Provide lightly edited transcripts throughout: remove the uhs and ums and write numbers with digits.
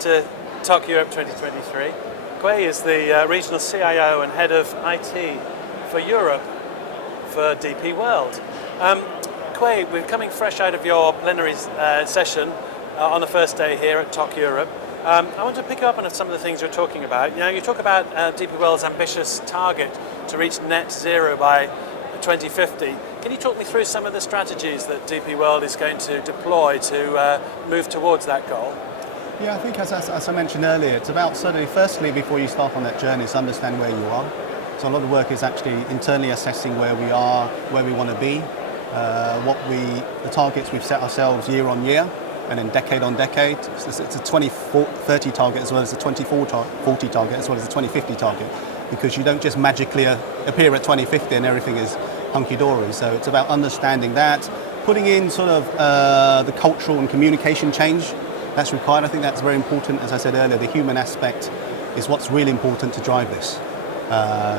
to TOC Europe 2023. Que is the regional CIO and head of IT for Europe for DP World. Que, we're coming fresh out of your plenary session on the first day here at TOC Europe. I want to pick up on some of the things you're talking about. You know, you talk about DP World's ambitious target to reach net zero by 2050. Can you talk me through some of the strategies that DP World is going to deploy to move towards that goal? Yeah, I think as I mentioned earlier, it's about certainly, firstly, before you start on that journey, is understand where you are. So a lot of work is actually internally assessing where we are, where we want to be, the targets we've set ourselves year on year, and then decade on decade. It's a 2030 target as well as the 2040 target as well as the 2050 target, because you don't just magically appear at 2050 and everything is hunky-dory. So it's about understanding that, putting in sort of the cultural and communication change that's required. I think that's very important. As I said earlier, the human aspect is what's really important to drive this,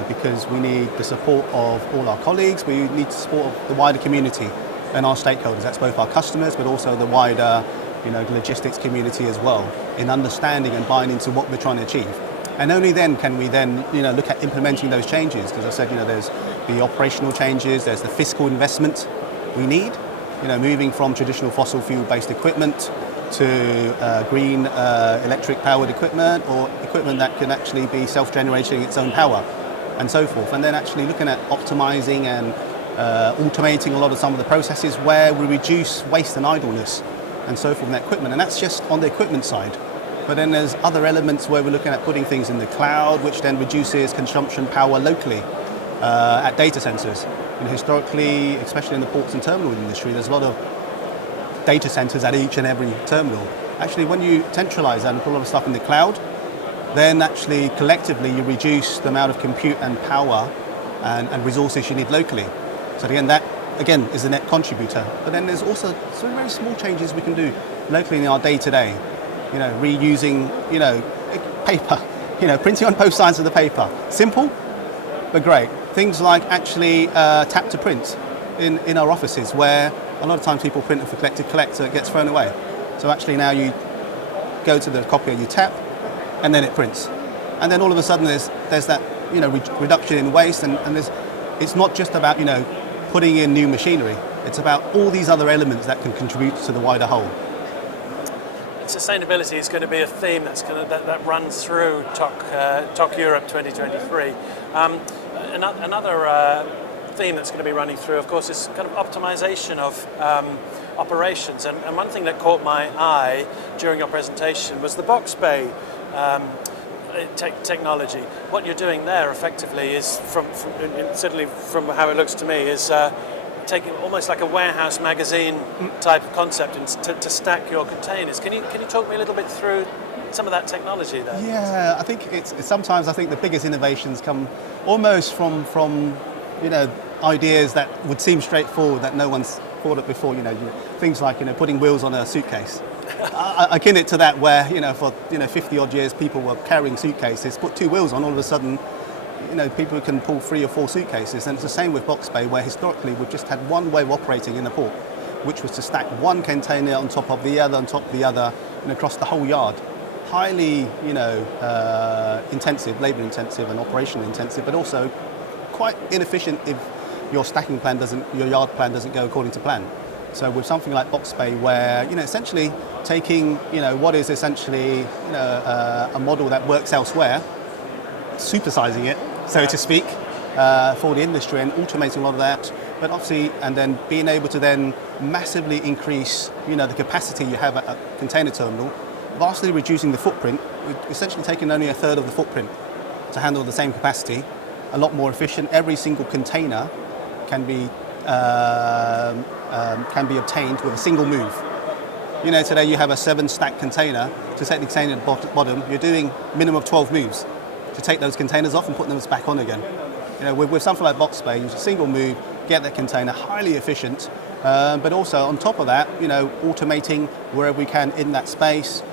because we need the support of all our colleagues, we need the support of the wider community and our stakeholders. That's both our customers, but also the wider, logistics community as well, in understanding and buying into what we're trying to achieve. And only then can we then, look at implementing those changes. Because I said, there's the operational changes, there's the fiscal investment we need, moving from traditional fossil fuel-based equipment to green electric powered equipment, or equipment that can actually be self-generating its own power and so forth. And then actually looking at optimizing and automating a lot of some of the processes where we reduce waste and idleness and so forth in that equipment. And that's just on the equipment side. But then there's other elements where we're looking at putting things in the cloud, which then reduces consumption power locally at data centers. And historically, especially in the ports and terminal industry, there's a lot of data centers at each and every terminal. Actually, when you centralize that and put a lot of stuff in the cloud, then actually collectively you reduce the amount of compute and power and resources you need locally. So again, that is a net contributor. But then there's also some very small changes we can do locally in our day-to-day. Reusing, paper, printing on both sides of the paper. Simple, but great. Things like actually tap to print in our offices, where a lot of times people print it for collect, so it gets thrown away. So actually now you go to the copier, you tap, and then it prints. And then all of a sudden there's that, reduction in waste, and it's not just about, putting in new machinery. It's about all these other elements that can contribute to the wider whole. Sustainability is going to be a theme that runs through TOC Europe 2023. Another theme that's going to be running through, of course, is kind of optimization of operations. And one thing that caught my eye during your presentation was the box bay technology. What you're doing there effectively is, certainly from how it looks to me, is taking almost like a warehouse magazine type of concept and to stack your containers. Can you talk me a little bit through some of that technology there? Yeah, I think it's sometimes I think the biggest innovations come almost from ideas that would seem straightforward that no one's thought of before. Things like putting wheels on a suitcase. I akin it to that, where for 50 odd years people were carrying suitcases, put two wheels on, all of a sudden people can pull 3 or 4 suitcases. And it's the same with box bay, where historically we've just had one way of operating in the port, which was to stack one container on top of the other, on top of the other, and across the whole yard. Highly, intensive, labour intensive and operational intensive, but also quite inefficient if your your yard plan doesn't go according to plan. So with something like box bay, where essentially taking what is essentially a model that works elsewhere, supersizing it, so to speak, for the industry, and automating a lot of that, but obviously, and then being able to then massively increase the capacity you have at a container terminal, vastly reducing the footprint, essentially taking only a third of the footprint to handle the same capacity, a lot more efficient. Every single container can be obtained with a single move. Today you have a 7-stack container. To take the container at the bottom, you're doing minimum of 12 moves to take those containers off and put them back on again. With something like box bay, it's a single move, get that container, highly efficient, but also on top of that, automating wherever we can in that space,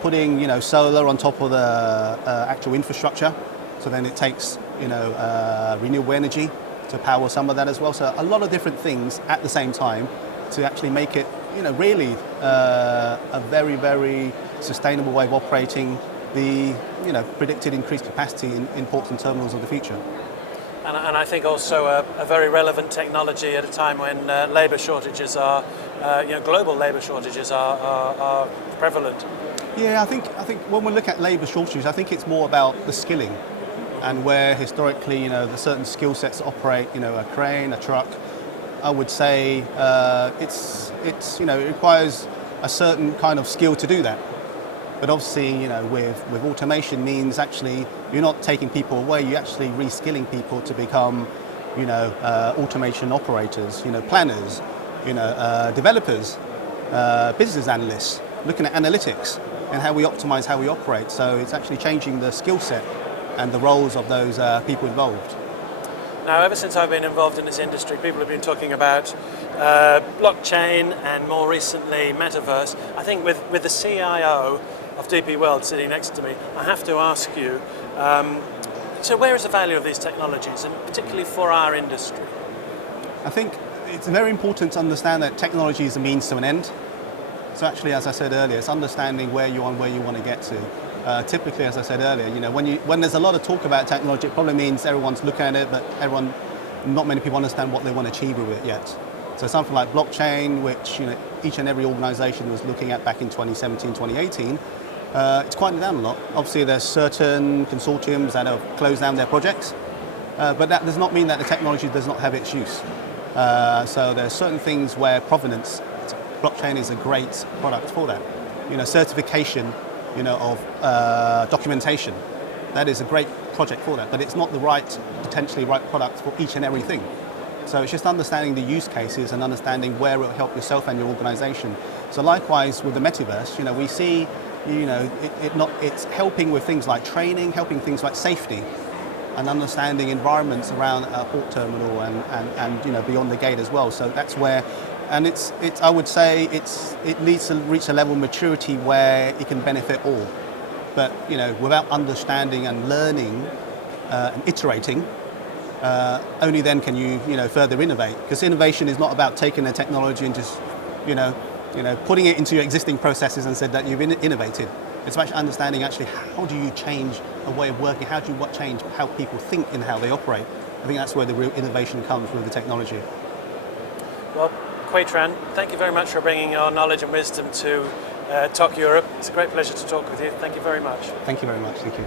putting solar on top of the actual infrastructure, so then it takes renewable energy to power some of that as well. So a lot of different things at the same time to actually make it, really a very, very sustainable way of operating, the predicted increased capacity in ports and terminals of the future. And I think also a very relevant technology at a time when labour shortages are, global labour shortages are prevalent. Yeah, I think when we look at labour shortages, I think it's more about the skilling, and where historically, the certain skill sets operate, a crane, a truck. I would say it requires a certain kind of skill to do that. But obviously, with automation means actually you're not taking people away, you're actually reskilling people to become, automation operators, planners, developers, business analysts, looking at analytics and how we optimize how we operate. So it's actually changing the skill set and the roles of those people involved. Now, ever since I've been involved in this industry, people have been talking about blockchain and more recently metaverse. I think with the CIO of DP World sitting next to me, I have to ask you, so where is the value of these technologies, and particularly for our industry? I think it's very important to understand that technology is a means to an end. So actually, as I said earlier, it's understanding where you are and where you want to get to. Typically, as I said earlier, when there's a lot of talk about technology, it probably means everyone's looking at it, but not many people understand what they want to achieve with it yet. So something like blockchain, which each and every organisation was looking at back in 2017, 2018, it's quieted down a lot. Obviously, there's certain consortiums that have closed down their projects, but that does not mean that the technology does not have its use. So there's certain things where provenance, blockchain is a great product for that. Certification, of documentation, that is a great project for that, but it's not the potentially right product for each and everything. So it's just understanding the use cases and understanding where it will help yourself and your organisation. So likewise with the metaverse, we see, it's helping with things like training, helping things like safety, and understanding environments around a port terminal and beyond the gate as well. So that's where, and I would say it needs to reach a level of maturity where it can benefit all. But without understanding and learning and iterating, only then can you further innovate. Because innovation is not about taking a technology and just putting it into your existing processes and said that you've innovated. It's about understanding actually how do you change a way of working, how do you change how people think and how they operate. I think that's where the real innovation comes with the technology. Well, Que Tran, thank you very much for bringing your knowledge and wisdom to TOC Europe. It's a great pleasure to talk with you. Thank you very much. Thank you very much. Thank you.